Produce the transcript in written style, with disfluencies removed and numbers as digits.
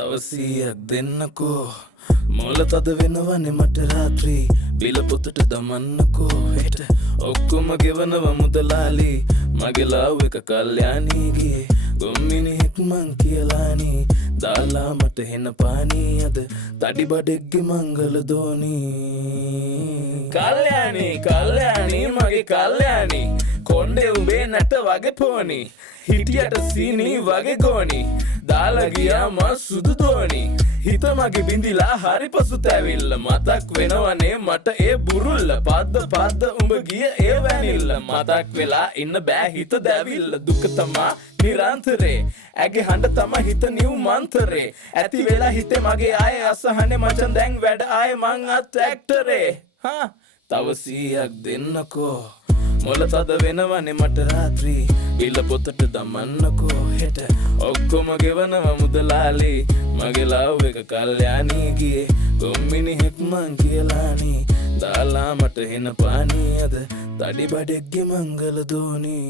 තවසීයක් දෙන්නකෝ මොල තද වෙනවනේ මට රාත්‍රී බිල පොතට දමන්නකෝ හෙට ඔක්කොම ගෙවනව මුදලාලි මගේ ලාව් එක කල්යාණී ගියේ ගොම්මිනිහෙක් මං කියලානී දාලා මට හෙන පානී අද තඩි බඩෙක්ගේ මංගල දෝනී කල්යාණී මගේ කල්යාණී කොණ්ඩේ උඹේ නැට වගේ පෝනි හිටියට සීනී වගේ ගෝනි දාලා ගියා මස් සුදු දෝනි හිත මගේ බින්දිලා හරි පසුතැවිල්ල මතක් වෙනවනේ මට ඒ බුරුල්ල පද්ද උඹ ගිය ඒ වැනිල්ල මතක් වෙලා ඉන්න බෑ හිත දැවිල්ල දුක තමා නිරන්තරේ ඇගේ හඬ තමා හිත නිව් මන්තරේ ඇති වෙලා හිතේ මගේ ආයේ අසහනේ මචන් දැන් වැඩ ආයේ මං අත් ඇක්ටරේ තව 100ක් දෙන්නකෝ මොල තද වෙනවනේ මට රාත්‍රී බිල පොතට දමන්නකෝ හෙට ඔක්කොම ගෙවනව මුදලාලි මගේ ලාව් එක කල්යාණී ගියේ ගොම්මිනිහෙක් මං කියලානී දාලා මට හෙන පානී අද තඩි බඩෙක්ගේ මංගල දෝනී